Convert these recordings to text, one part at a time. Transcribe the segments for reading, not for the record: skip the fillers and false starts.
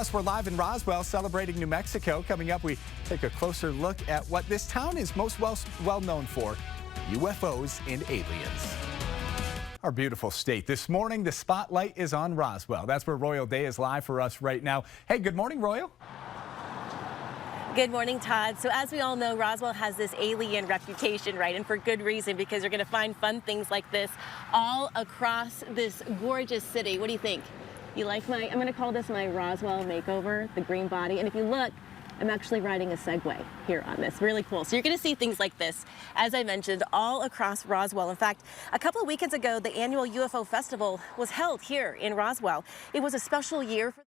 Plus, we're live in Roswell celebrating New Mexico. Coming up, we take a closer look at what this town is most well known for, UFOs and aliens. Our beautiful state. This morning, the spotlight is on Roswell. That's where Royal Day is live for us right now. Hey, good morning, Royal. Good morning, Todd. So as we all know, Roswell has this alien reputation, right? And for good reason, because you're going to find fun things like this all across this gorgeous city. What do you think? You like I'm going to call this my Roswell makeover, the green body. And if you look, I'm actually riding a Segway here on this. Really cool. So you're going to see things like this, as I mentioned, all across Roswell. In fact, a couple of weekends ago, the annual UFO Festival was held here in Roswell. It was a special year for...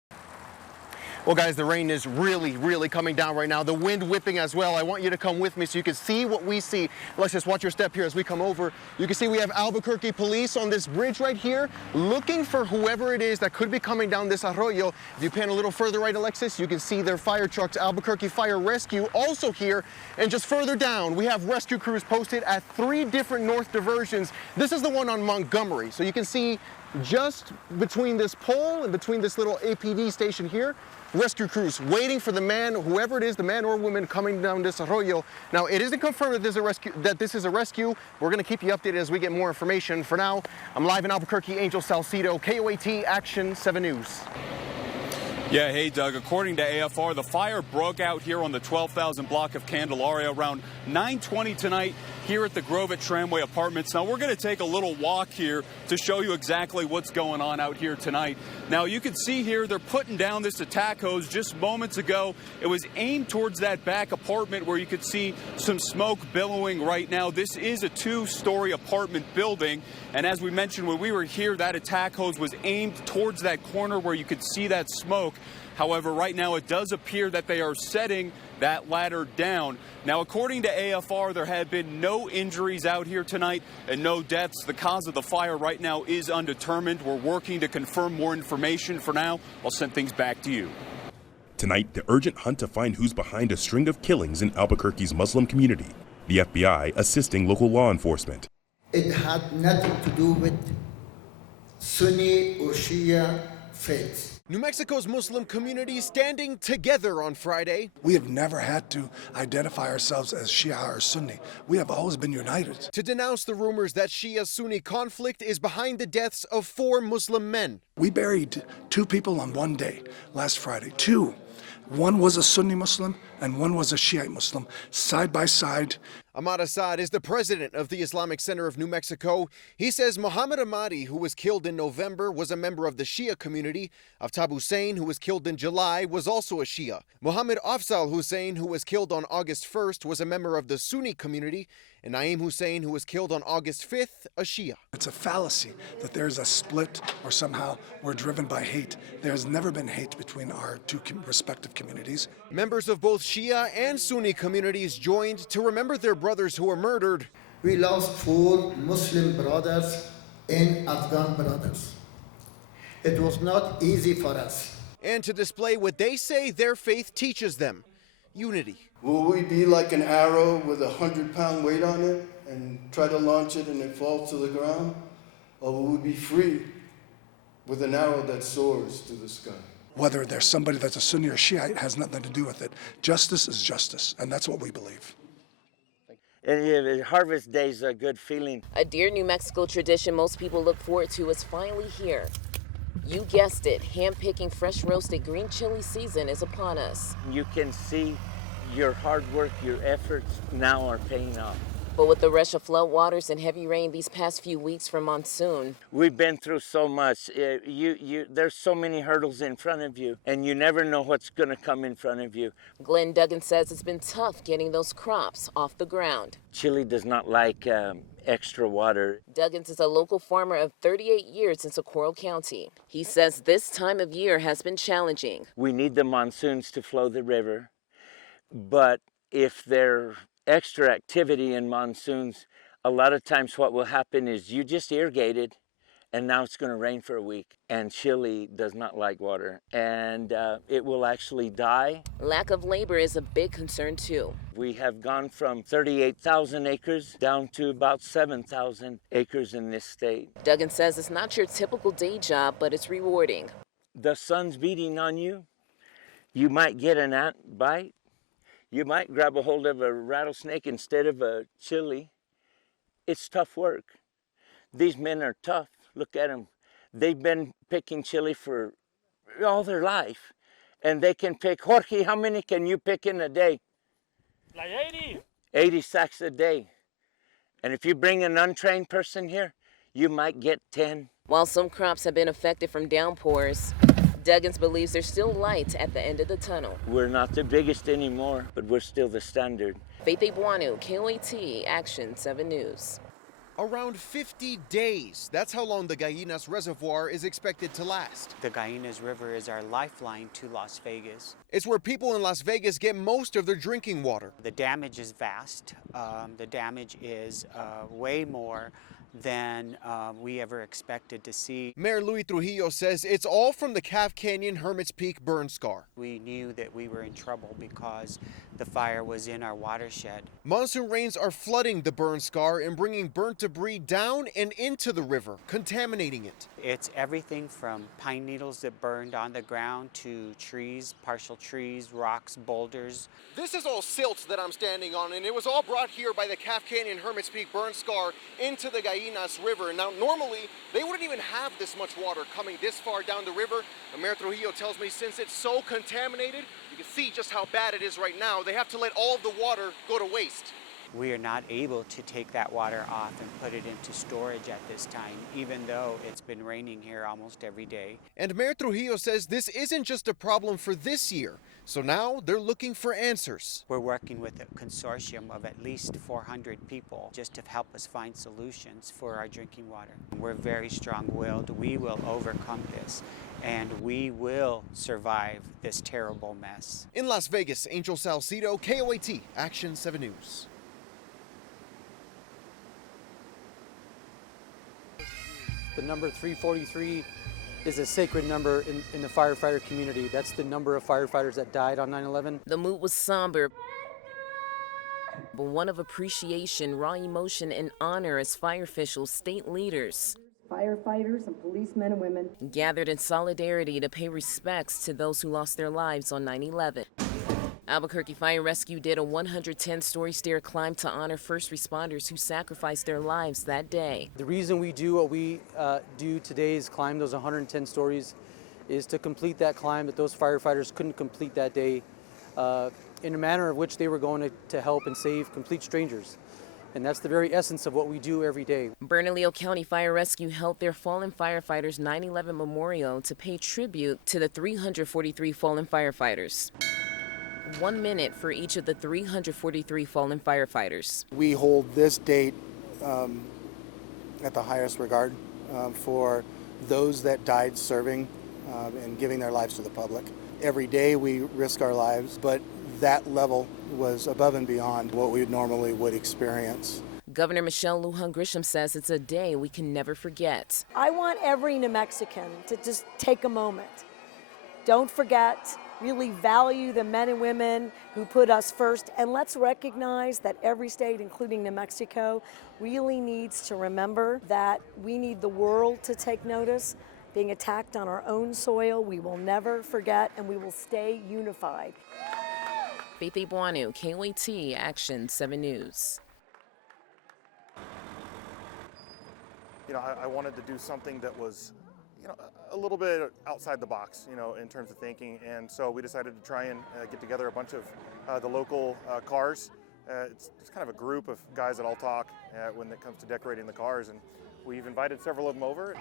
Well, guys, the rain is really coming down right now. The wind whipping as well. I want you to come with me so you can see what we see. Let's just watch your step here as we come over. You can see we have Albuquerque police on this bridge right here looking for whoever it is that could be coming down this arroyo. If you pan a little further right, Alexis, you can see their fire trucks, Albuquerque Fire Rescue, also here. And just further down, we have rescue crews posted at 3 different north diversions. This is the one on Montgomery. So you can see just between this pole and between this little APD station here, rescue crews waiting for the man, whoever it is, the man or woman coming down this arroyo. Now, it isn't confirmed that this is a rescue. We're going to keep you updated as we get more information. For now, I'm live in Albuquerque, Angel Salcido, KOAT Action 7 News. Yeah, hey, Doug. According to AFR, the fire broke out here on the 12,000 block of Candelaria around 9:20 tonight here at the Grove at Tramway Apartments. Now, we're going to take a little walk here to show you exactly what's going on out here tonight. Now, you can see here they're putting down this attack hose just moments ago. It was aimed towards that back apartment where you could see some smoke billowing right now. This is a 2-story apartment building. And as we mentioned, when we were here, that attack hose was aimed towards that corner where you could see that smoke. However, right now it does appear that they are setting that ladder down. Now, according to AFR, there have been no injuries out here tonight and no deaths. The cause of the fire right now is undetermined. We're working to confirm more information. For now, I'll send things back to you. Tonight, the urgent hunt to find who's behind a string of killings in Albuquerque's Muslim community. The FBI assisting local law enforcement. It had nothing to do with Sunni or Shia faiths. New Mexico's Muslim community standing together on Friday. We have never had to identify ourselves as Shia or Sunni. We have always been united. To denounce the rumors that Shia-Sunni conflict is behind the deaths of 4 Muslim men. We buried 2 people on one day, last Friday. 2. One was a Sunni Muslim and one was a Shiite Muslim, side by side. Ahmad Assad is the president of the Islamic Center of New Mexico. He says Muhammad Ahmadi, who was killed in November, was a member of the Shia community. Aftab Hussein, who was killed in July, was also a Shia. Muhammad Afzal Hussein, who was killed on August 1st, was a member of the Sunni community. And Naeem Hussein, who was killed on August 5th, a Shia. It's a fallacy that there's a split or somehow we're driven by hate. There's never been hate between our 2 respective communities. Members of both Shia and Sunni communities joined to remember their brothers who were murdered. We lost 4 Muslim brothers and Afghan brothers. It was not easy for us. And to display what they say their faith teaches them, unity. Will we be like an arrow with a 100-pound weight on it and try to launch it and it falls to the ground? Or will we be free with an arrow that soars to the sky? Whether there's somebody that's a Sunni or Shiite has nothing to do with it. Justice is justice, and that's what we believe. And Harvest Day is a good feeling. A dear New Mexico tradition most people look forward to is finally here. You guessed it, hand-picking fresh roasted green chili season is upon us. You can see your hard work, your efforts now are paying off. But with the rush of floodwaters and heavy rain these past few weeks from monsoon, we've been through so much. There's so many hurdles in front of you, and you never know what's going to come in front of you. Glenn Duggan says it's been tough getting those crops off the ground. Chili does not like extra water. Duggins is a local farmer of 38 years in Socorro County. He says this time of year has been challenging. We need the monsoons to flow the river, but if there's extra activity in monsoons, a lot of times what will happen is you just irrigated and now it's going to rain for a week. And chili does not like water, and it will actually die. Lack of labor is a big concern too. We have gone from 38,000 acres down to about 7,000 acres in this state. Duggan says it's not your typical day job, but it's rewarding. The sun's beating on you, You might get an ant bite. You might grab a hold of a rattlesnake instead of a chili. It's tough work. These men are tough. Look at them. They've been picking chili for all their life. And they can pick, Jorge, how many can you pick in a day? Like 80. 80 sacks a day. And if you bring an untrained person here, you might get 10. While some crops have been affected from downpours, Duggins believes there's still light at the end of the tunnel. We're not the biggest anymore, but we're still the standard. Faith Buanu, KOAT, Action 7 News. Around 50 days. That's how long the Gallinas Reservoir is expected to last. The Gallinas River is our lifeline to Las Vegas. It's where people in Las Vegas get most of their drinking water. The damage is vast. The damage is way more than we ever expected to see. Mayor Luis Trujillo says it's all from the Calf Canyon Hermit's Peak burn scar. We knew that we were in trouble because the fire was in our watershed. Monsoon rains are flooding the burn scar and bringing burnt debris down and into the river, contaminating it. It's everything from pine needles that burned on the ground to trees, partial trees, rocks, boulders. This is all silt that I'm standing on, and it was all brought here by the Calf Canyon Hermit's Peak burn scar into the Gallinas River. Now, normally, they wouldn't even have this much water coming this far down the river. And Mayor Trujillo tells me since it's so contaminated, you can see just how bad it is right now. They have to let all of the water go to waste. We are not able to take that water off and put it into storage at this time, even though it's been raining here almost every day. And Mayor Trujillo says this isn't just a problem for this year. So now they're looking for answers. We're working with a consortium of at least 400 people just to help us find solutions for our drinking water. We're very strong-willed. We will overcome this, and we will survive this terrible mess. In Las Vegas, Angel Salcido, KOAT, Action 7 News. The number 343 is a sacred number in the firefighter community. That's the number of firefighters that died on 9/11. The mood was somber, but one of appreciation, raw emotion, and honor as fire officials, state leaders, firefighters and policemen and women gathered in solidarity to pay respects to those who lost their lives on 9/11. Albuquerque Fire Rescue did a 110-story stair climb to honor first responders who sacrificed their lives that day. The reason we do what we do today is climb those 110 stories is to complete that climb that those firefighters couldn't complete that day in a manner of which they were going to help and save complete strangers. And that's the very essence of what we do every day. Bernalillo County Fire Rescue held their fallen firefighters 9/11 memorial to pay tribute to the 343 fallen firefighters. 1 minute for each of the 343 fallen firefighters. We hold this date at the highest regard for those that died serving and giving their lives to the public. Every day we risk our lives, but that level was above and beyond what we normally would experience. Governor Michelle Lujan Grisham says it's a day we can never forget. I want every New Mexican to just take a moment. Don't forget, really value the men and women who put us first, and let's recognize that every state, including New Mexico, really needs to remember that we need the world to take notice. Being attacked on our own soil, we will never forget, and we will stay unified. Faith Buanu, KOAT, Action 7 News. You know, I wanted to do something that was, you know, a little bit outside the box, you know, in terms of thinking. And so we decided to try and get together a bunch of the local cars. It's kind of a group of guys that all talk when it comes to decorating the cars. And we've invited several of them over.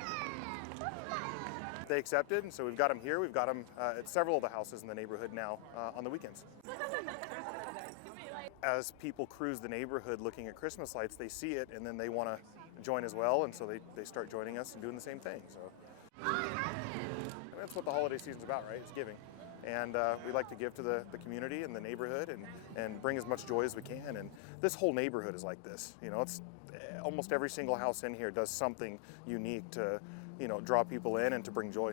They accepted, and so we've got them here. We've got them at several of the houses in the neighborhood now on the weekends. As people cruise the neighborhood looking at Christmas lights, they see it and then they want to join as well, and so they start joining us and doing the same thing. So that's what the holiday season's about, right? It's giving. And we like to give to the community and the neighborhood and bring as much joy as we can. And this whole neighborhood is like this. You know, it's almost every single house in here does something unique to, you know, draw people in and to bring joy.